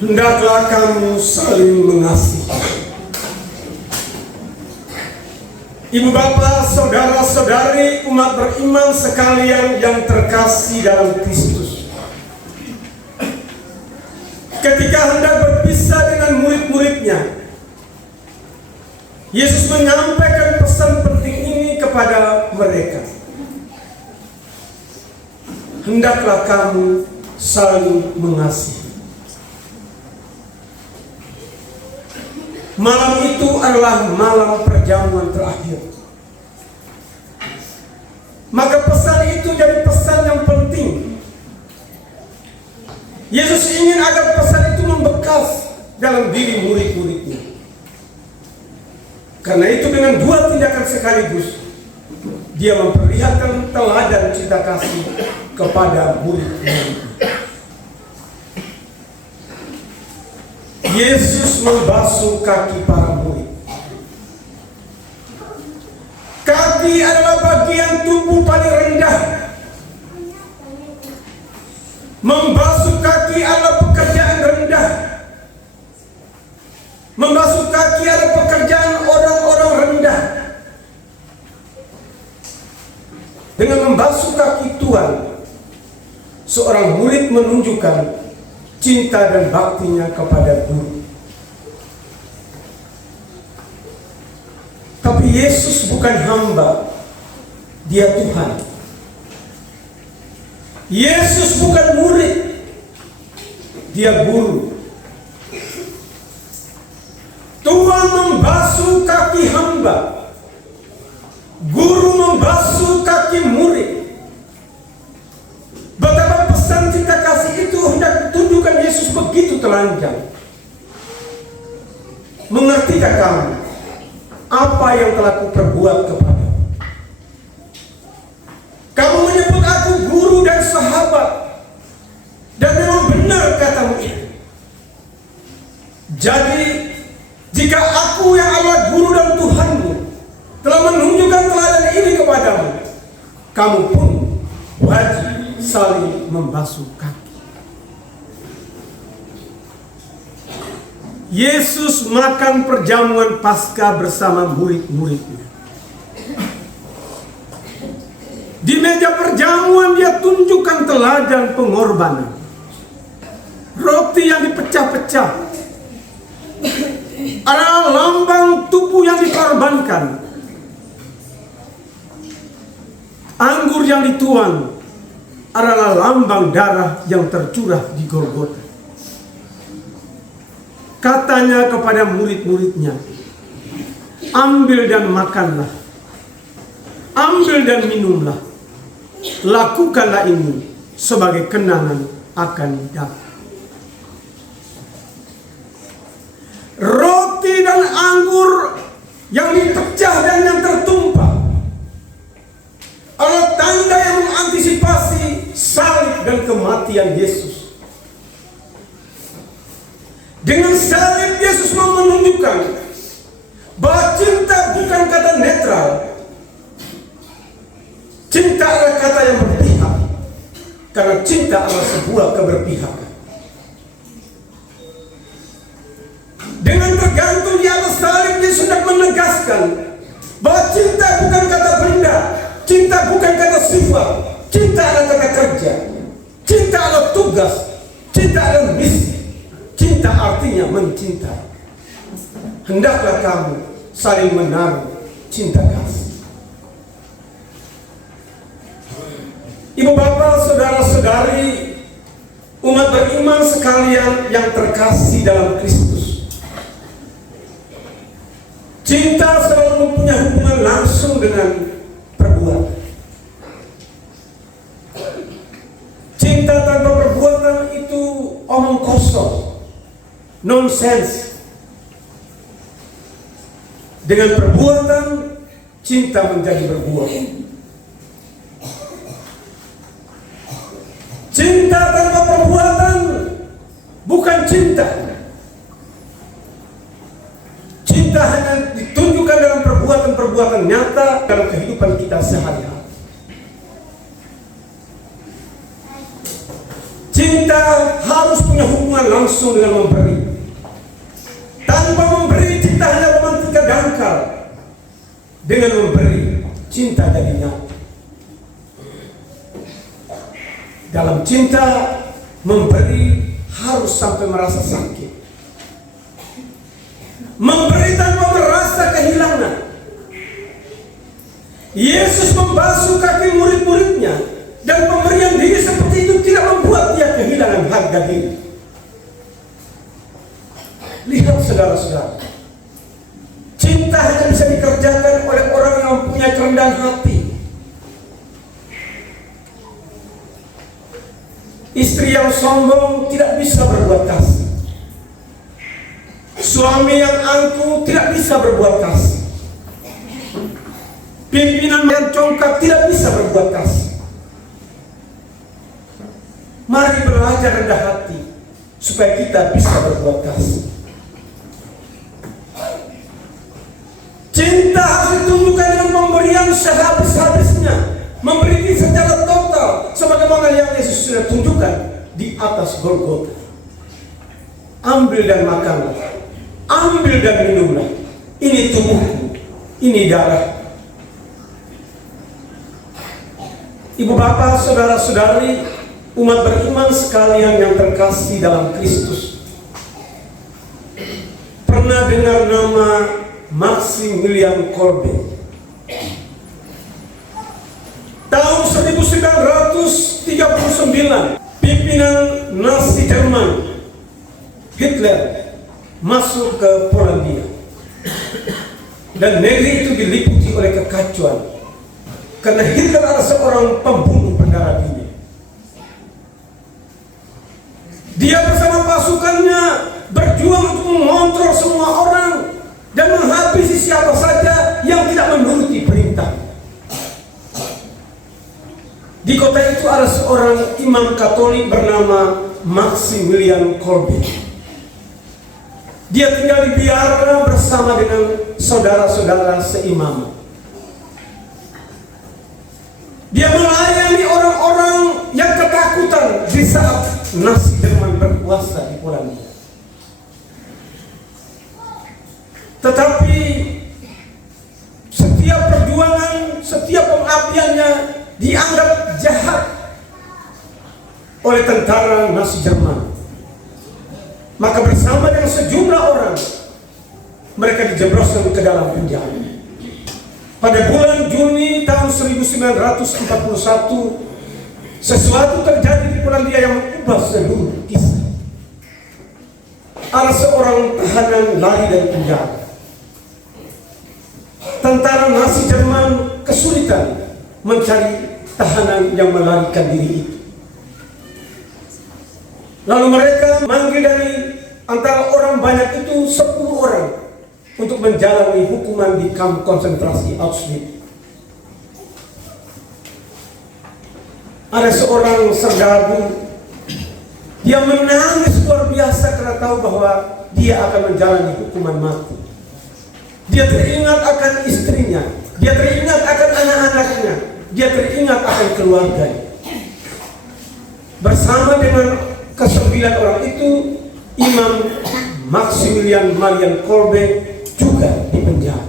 Hendaklah kamu saling mengasihi. Ibu bapak, saudara-saudari, umat beriman sekalian yang terkasih dalam Kristus. Ketika hendak berpisah dengan murid-muridnya, Yesus menyampaikan pesan penting ini kepada mereka. Hendaklah kamu saling mengasihi. Malam itu adalah malam perjamuan terakhir. Maka pesan itu jadi pesan yang penting. Yesus ingin agar pesan itu membekas dalam diri murid-muridnya. Karena itu dengan dua tindakan sekaligus, dia memperlihatkan teladan cinta kasih kepada murid-muridnya. Yesus membasuh kaki para murid. Kaki adalah bagian tubuh paling rendah. Membasuh kaki adalah pekerjaan rendah. Membasuh kaki adalah pekerjaan orang-orang rendah. Dengan membasuh kaki Tuhan, seorang murid menunjukkan cinta dan baktinya kepada guru. Tapi Yesus bukan hamba, dia Tuhan. Yesus bukan murid, dia guru. Tuhan membasuh kaki hamba, guru membasuh kaki murid. Betapa pesan cinta kasih itu hendak tunjukkan Yesus begitu telanjang. Mengertikah kamu apa yang telah kuperbuat kepadamu? Kamu menyebut aku guru dan sahabat, dan memang benar katamu itu. Jadi jika aku yang adalah guru dan Tuhanmu telah menunjukkan teladan ini kepadamu, kamu pun wajib saling membasuh kaki. Yesus makan perjamuan Paskah bersama murid-muridnya. Di meja perjamuan dia tunjukkan teladan pengorbanan. Roti yang dipecah-pecah adalah lambang tubuh yang dikorbankan. Anggur yang dituang adalah lambang darah yang tercurah di Golgota. Katanya kepada murid-muridnya, ambil dan makanlah, ambil dan minumlah, lakukanlah ini sebagai kenangan akan datang. Roti dan anggur yang dipecah dan yang tertumpah adalah tanda yang mengantisipasi salib dan kematian Yesus. Dengan salib Yesus mau menunjukkan bahwa cinta bukan kata netral. Cinta adalah kata yang berpihak, karena cinta adalah sebuah keberpihakan. Dengan tergantung di atas salib, Yesus hendak menegaskan bahwa cinta bukan kata benda, cinta bukan kata sifat, cinta adalah kata kerja, cinta adalah tugas, cinta adalah misi. Cinta artinya mencintai. Hendaklah kamu saling menaruh cinta kasih. Ibu bapak, saudara-saudari, umat beriman sekalian yang terkasih dalam Kristus, cinta selalu mempunyai hubungan langsung dengan perbuatan. Cinta tanpa perbuatan itu omong kosong, nonsense. Dengan perbuatan, cinta menjadi berbuah. Cinta tanpa perbuatan bukan cinta. Cinta hanya ditunjukkan dalam perbuatan-perbuatan nyata dalam kehidupan kita sehari-hari. Cinta harus punya hubungan langsung dengan memberi. Tanpa memberi, cinta hanya romantika dangkal. Dengan memberi, cinta jadi nyata. Dalam cinta, memberi harus sampai merasa sakit. Memberi tanpa merasa kehilangan. Yesus membasuh kaki murid-muridnya, dan pemberian diri seperti itu tidak membuat dia kehilangan harga diri. Lihat saudara-saudara, cinta hanya bisa dikerjakan oleh orang yang punya kerendahan hati. Istri yang sombong tidak bisa berbuat kasih. Suami yang angkuh tidak bisa berbuat kasih. Pimpinan yang congkak tidak bisa berbuat kasih. Mari belajar rendah hati supaya kita bisa berbuat kasih. Cinta harus ditunjukkan dengan pemberian sehabis-habisnya, memberi secara total, sebagaimana yang Yesus sudah tunjukkan di atas Golgota. Ambil dan makanlah, ambil dan minumlah. Ini tubuhku, ini darah. Ibu bapak, saudara-saudari, umat beriman sekalian yang terkasih dalam Kristus, pernah dengar nama Maximilian Kolbe? Tahun 1939, pimpinan Nazi Jerman Hitler masuk ke Polandia, dan negeri itu diliputi oleh kekacauan karena Hitler adalah seorang pembunuh berdarah dingin. Dia bersama pasukannya berjuang untuk mengontrol semua orang dan menghabisi siapa saja yang tidak menuruti perintah. Di kota itu ada seorang imam Katolik bernama Maximilian Kolbe. Dia tinggal di biara bersama dengan saudara-saudara seimaman. Dia melayani orang-orang yang ketakutan di saat Nazi Jerman berkuasa di Polandia. Tetapi setiap perjuangan, setiap pengabdiannya dianggap jahat oleh tentara Nazi Jerman. Maka bersama dengan sejumlah orang, mereka dijebloskan ke dalam penjara. Pada bulan Juni tahun 1941, sesuatu terjadi di Polandia yang mengubah seluruh kisah. Ada seorang tahanan lari dari penjara. Tentara Nazi Jerman kesulitan mencari tahanan yang melarikan diri itu. Lalu mereka manggil dari antara orang banyak itu 10 orang untuk menjalani hukuman di kamp konsentrasi Auschwitz. Ada seorang serdadu, dia menangis luar biasa karena tahu bahwa dia akan menjalani hukuman mati. Dia teringat akan istrinya, dia teringat akan anak-anaknya, dia teringat akan keluarganya. Bersama dengan ke-9 orang itu, Imam Maximilian Marian Kolbe juga dipenjara.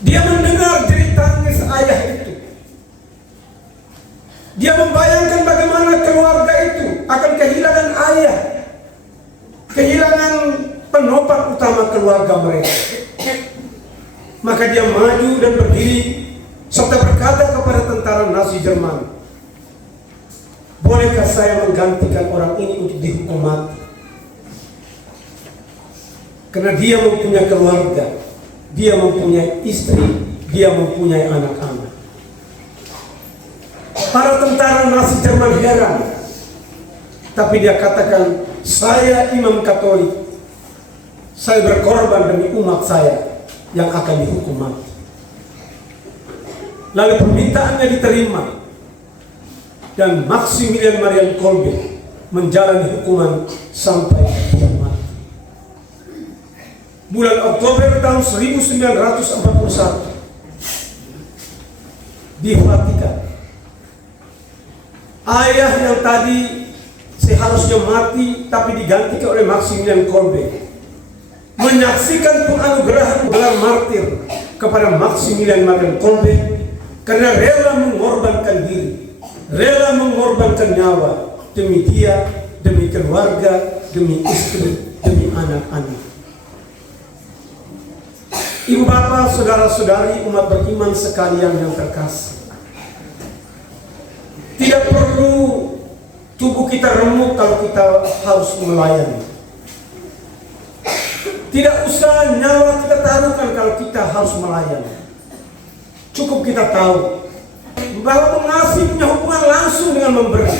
Dia mendengar jerit tangis ayah itu. Dia membayangkan bagaimana keluarga itu akan kehilangan ayah, kehilangan penopang utama keluarga mereka. Maka dia maju dan berdiri serta berkata kepada tentara Nazi Jerman, "Bolehkah saya menggantikan orang ini untuk dihukum mati? Karena dia mempunyai keluarga, dia mempunyai istri, dia mempunyai anak-anak." Para tentara Nazi Jerman heran, tapi dia katakan, "Saya imam Katolik, saya berkorban demi umat saya yang akan dihukum mati." Lalu permintaannya diterima, dan Maximilian Marian Kolbe menjalani hukuman sampai dia mati. Bulan Oktober tahun 1941 di Vatikan, ayah yang tadi seharusnya mati tapi digantikan oleh Maximilian Kolbe. Menyaksikan penganugerahan gelar martir kepada Maximilian Kolbe karena rela mengorbankan diri, rela mengorbankan nyawa demi dia, demi keluarga, demi istri, demi anak-anak. Ibu bapak, saudara-saudari, umat beriman sekalian yang terkasih, tidak perlu tubuh kita remuk kalau kita harus melayani. Tidak usah nyawa kita taruhkan kalau kita harus melayani. Cukup kita tahu bahwa mengasihi punya hubungan langsung dengan memberi.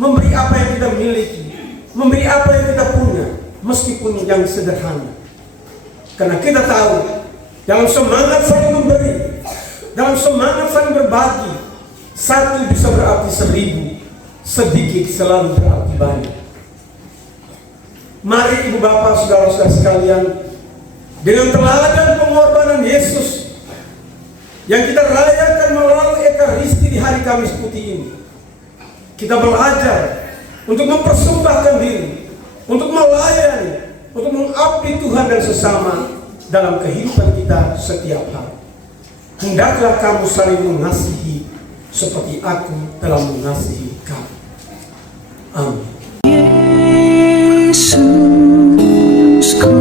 Memberi apa yang kita miliki, memberi apa yang kita punya, meskipun yang sederhana. Karena kita tahu dalam semangat saling memberi, dalam semangat saling berbagi, satu bisa berarti 1000, sedikit selalu berarti banyak. Mari ibu bapak, saudara-saudara sekalian, dengan teladan pengorbanan Yesus yang kita rayakan melalui Ekaristi di hari Kamis Putih ini, kita belajar untuk mempersembahkan diri, untuk melayani, untuk mengabdi Tuhan dan sesama dalam kehidupan kita setiap hari. Hendaklah kamu saling mengasihi seperti aku telah mengasihi kamu. Amin. Yesusku,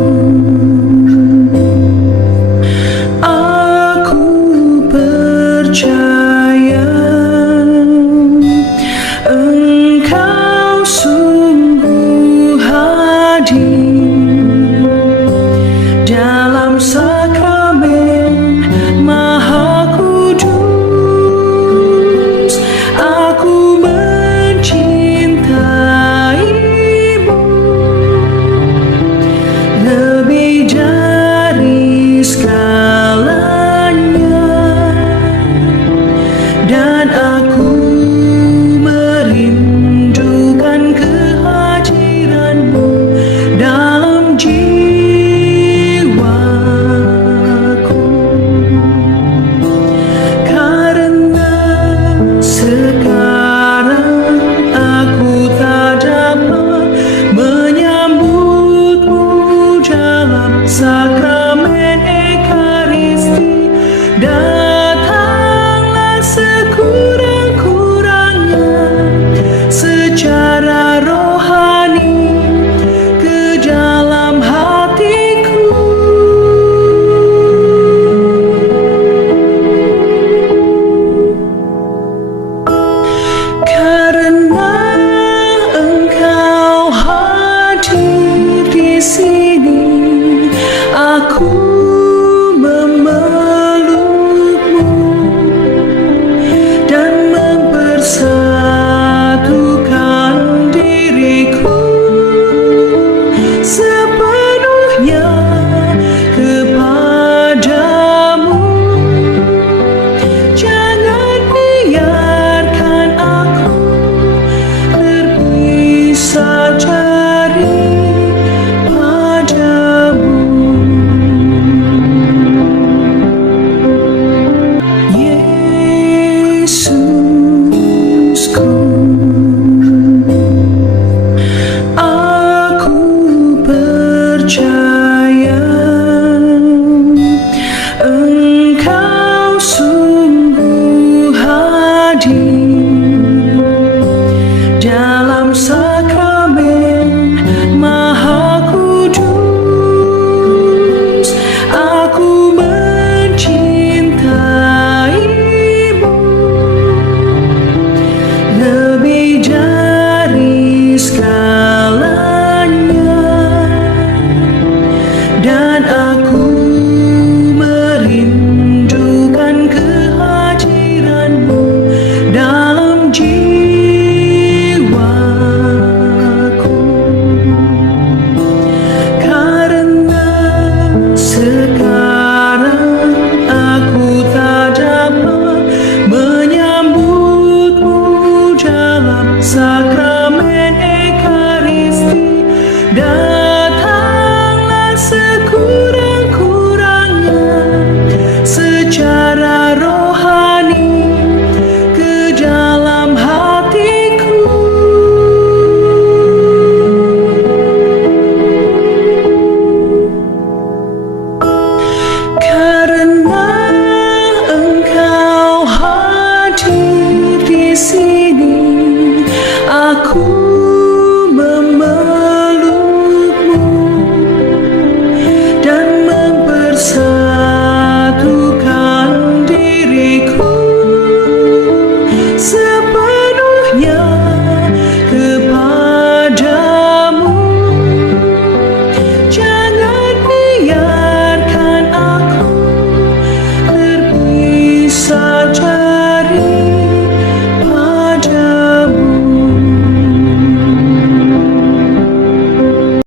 aku percaya Engkau sungguh hadir dalam sakramen Maha Kudus. Aku mencintaimu lebih dari segalanya, dan aku merindukan kehadiranmu dalam jiwaku. Karena sekarang aku tak dapat menyambutmu dalam sakramen Ekaristi, datanglah sekurang-kurangnya secara rohani ke dalam hatiku. Karena Engkau hadir di sini, aku memelukmu dan mempersatukan diriku sepenuhnya kepadamu. Jangan biarkan aku terpisah dari